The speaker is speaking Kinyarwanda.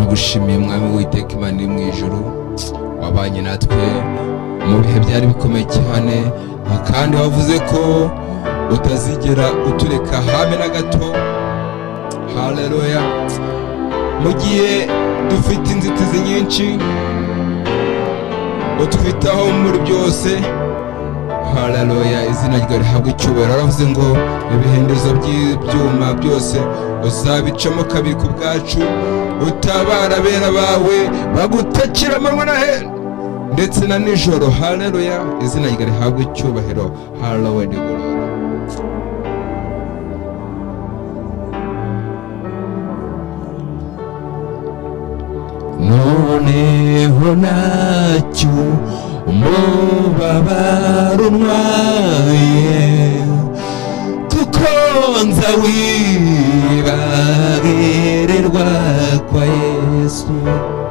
turagushimiye mwami w'Uwiteka Imana iri mu ijuru, wabanye natwe mu bihe byari bikomeye cyane, kandi wavuze ko utazigera utureka habe na gato. Haleluya. Mu gihe dufite inzitizi nyinshi, utwitaho muri byose. Haleluya, izina ryawe rihabwa icyubahiro. Waravuze ngo ibihendezo by'ibyuma byose uzabicamo kabiri ku bwacu, utabara abera bawe bagutakira amanywa na he ndetse na nijoro. Haleluya, izina ryawe rihabwa icyubahiro. Haleluya. Noneho nacyo umubabaro untwaye, kuko nza wibagirirwa kwa Yesu.